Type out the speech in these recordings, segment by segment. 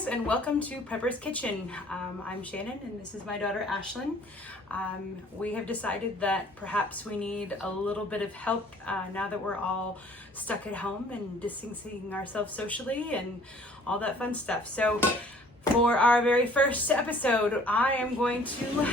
guys, and welcome to Pepper's Kitchen. I'm Shannon and this is my daughter Ashlyn. We have decided that perhaps we need a little bit of help now that we're all stuck at home and distancing ourselves socially and all that fun stuff. So for our very first episode, I am going to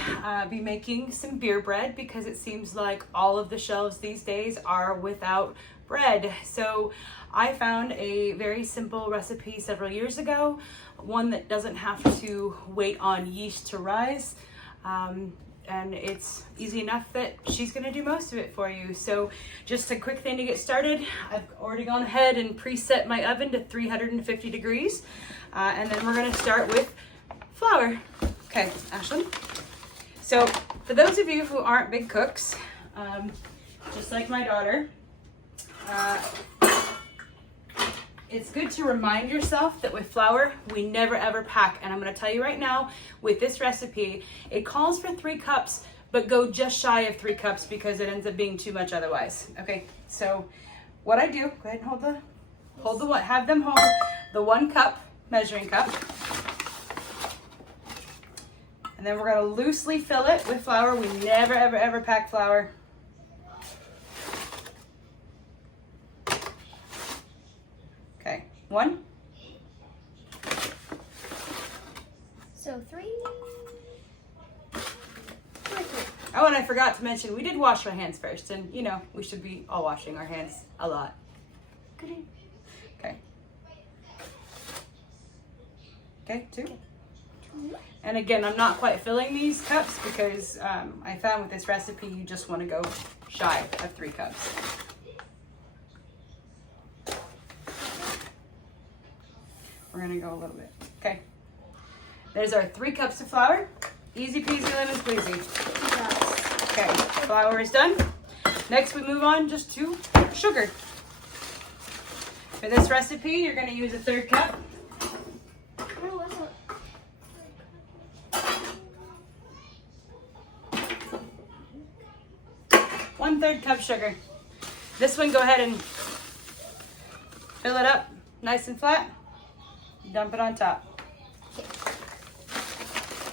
be making some beer bread because it seems like all of the shelves these days are without bread. So I found a very simple recipe several years ago, one that doesn't have to wait on yeast to rise. And it's easy enough that she's gonna do most of it for you. So just a quick thing to get started. I've already gone ahead and preset my oven to 350 degrees. And then we're gonna start with flour. Okay, Ashlyn. So for those of you who aren't big cooks, just like my daughter, it's good to remind yourself that with flour, we never ever pack. And I'm gonna tell you right now, with this recipe, it calls for 3 cups, but go just shy of 3 cups because it ends up being too much otherwise. Okay, so what I do, go ahead and have them hold the 1 cup measuring cup. And then we're gonna loosely fill it with flour. We never ever ever pack flour. Okay, 1. So 3. Oh, and I forgot to mention, we did wash our hands first, and you know, we should be all washing our hands a lot. Good. Okay. Okay, 2. And again, I'm not quite filling these cups because I found with this recipe, you just want to go shy of 3 cups. We're gonna go a little bit. Okay. There's our 3 cups of flour. Easy peasy lemon squeezy. Okay, flour is done. Next we move on just to sugar. For this recipe, you're gonna use a 1/3 cup. 1/3 cup sugar. This one, go ahead and fill it up nice and flat. Dump it on top.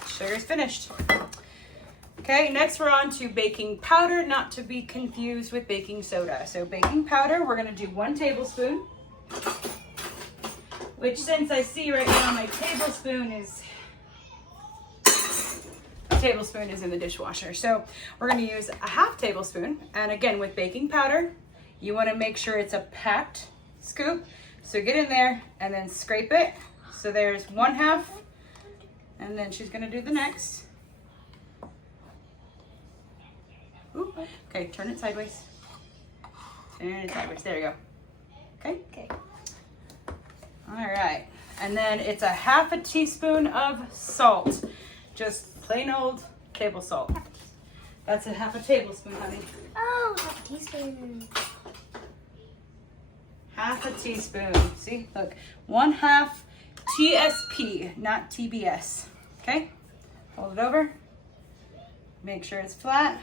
Sugar's finished. Okay, next we're on to baking powder, not to be confused with baking soda. So baking powder, we're gonna do 1 tablespoon, which since I see right now my tablespoon is in the dishwasher. So we're gonna use a 1/2 tablespoon. And again, with baking powder, you wanna make sure it's a packed scoop. So get in there and then scrape it. So there's 1/2, and then she's gonna do the next. Ooh, okay, turn it sideways. Turn it sideways, there you go. Okay? Okay. All right, and then it's a 1/2 teaspoon of salt. Just plain old table salt. That's a 1/2 tablespoon, honey. Oh, 1/2 teaspoon. 1/2 teaspoon. See, look, 1/2 TSP, not TBS. Okay, hold it over. Make sure it's flat.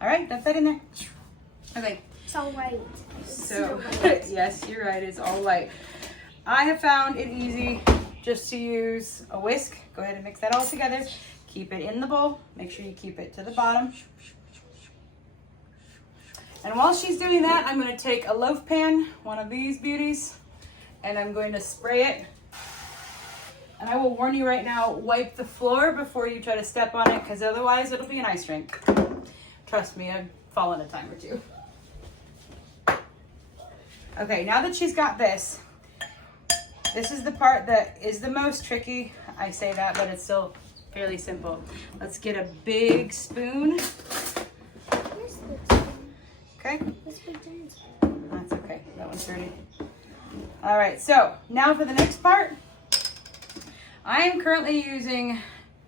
All right, dump that in there. Okay. It's all white. So, yes, you're right, it's all white. I have found it easy just to use a whisk. Go ahead and mix that all together. Keep it in the bowl. Make sure you keep it to the bottom. And while she's doing that, I'm going to take a loaf pan, one of these beauties, and I'm going to spray it. And I will warn you right now, wipe the floor before you try to step on it, because otherwise it'll be an ice rink. Trust me, I've fallen a time or 2. Okay, now that she's got this is the part that is the most tricky. I say that, but it's still fairly simple. Let's get a big spoon. Okay? That's okay, that one's dirty. All right, so now for the next part. I am currently using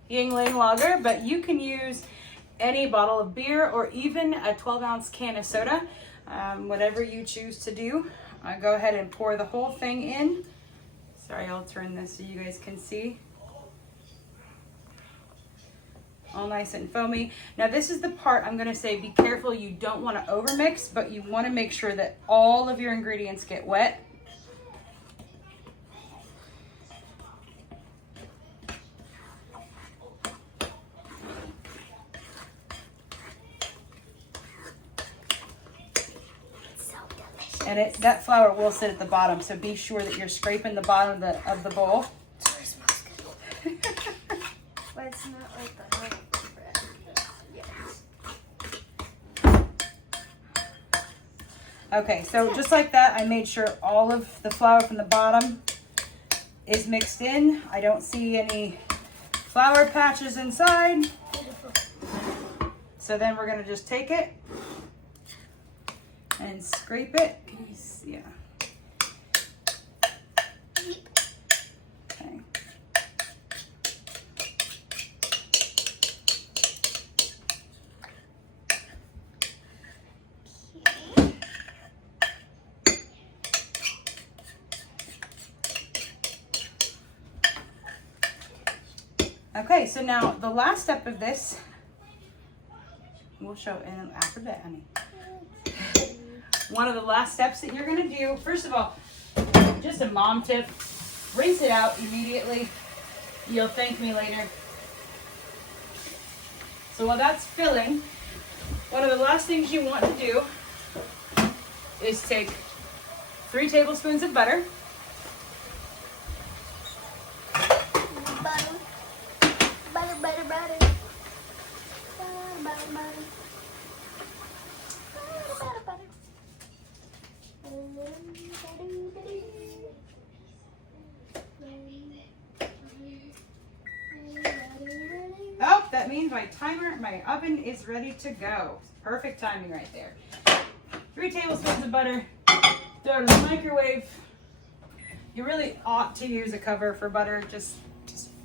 Yingling Lager, but you can use any bottle of beer or even a 12-ounce can of soda, whatever you choose to do. I'll go ahead and pour the whole thing in. Sorry, I'll turn this so you guys can see. all nice and foamy. Now this is the part I'm gonna say, be careful, you don't wanna overmix, but you wanna make sure that all of your ingredients get wet. And that flour will sit at the bottom, so be sure that you're scraping the bottom of the bowl. But it's not like the hot bread. Yes. Okay, so just like that, I made sure all of the flour from the bottom is mixed in. I don't see any flour patches inside. So then we're gonna just take it and scrape it. Yeah. Okay. Okay, so now the last step of this, we'll show in after that, honey. One of the last steps that you're gonna do, first of all, just a mom tip, rinse it out immediately. You'll thank me later. So while that's filling, one of the last things you want to do is take 3 tablespoons of butter. Butter. Butter, butter, butter. Butter, butter, butter. Butter, butter, butter. Oh, that means my oven is ready to go. Perfect timing right there. 3 tablespoons of butter, throw it in the microwave. You really ought to use a cover for butter, just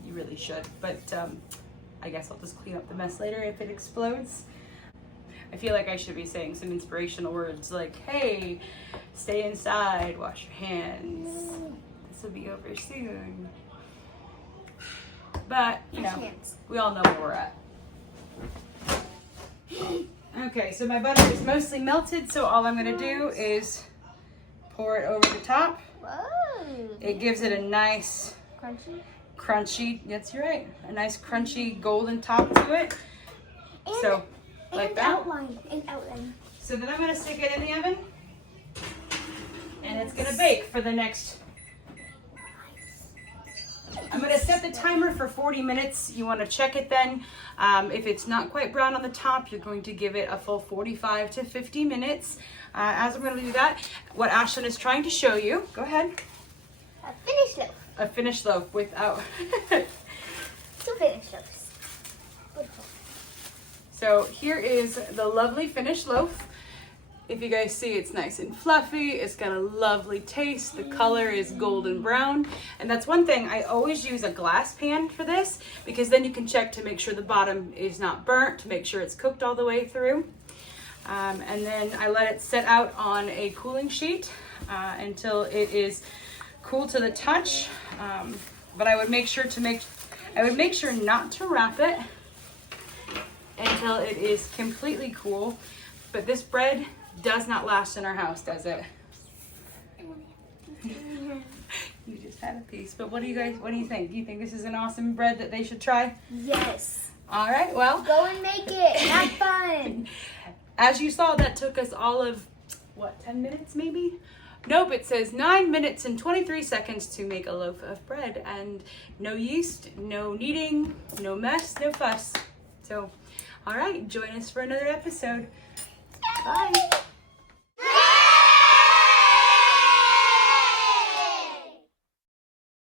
you really should, but I guess I'll just clean up the mess later if it explodes. I feel like I should be saying some inspirational words like, hey, stay inside, wash your hands. This will be over soon. But, you know, we all know where we're at. Okay, so my butter is mostly melted, so all I'm gonna do is pour it over the top. Whoa. It gives it a nice Crunchy. that's right, a nice crunchy golden top to it. And, So, like that. An outline. So then I'm gonna stick it in the oven, and it's gonna bake for the next, I'm gonna set the timer for 40 minutes. You wanna check it then. If it's not quite brown on the top, you're going to give it a full 45 to 50 minutes. As I'm gonna do that, what Ashlyn is trying to show you, go ahead. A finished loaf. A finished loaf without, 2 finished loaves. Beautiful. So here is the lovely finished loaf. If you guys see, it's nice and fluffy. It's got a lovely taste. The color is golden brown. And that's one thing, I always use a glass pan for this, because then you can check to make sure the bottom is not burnt, to make sure it's cooked all the way through. And then I let it set out on a cooling sheet until it is cool to the touch. But I would make sure not to wrap it until it is completely cool. But this bread does not last in our house, does it? You just had a piece. But what do you think? Do you think this is an awesome bread that they should try? Yes. All right, well. Go and make it. Have fun. As you saw, that took us all of, what, 10 minutes maybe? Nope, it says 9 minutes and 23 seconds to make a loaf of bread. And no yeast, no kneading, no mess, no fuss. So, all right, join us for another episode. Bye.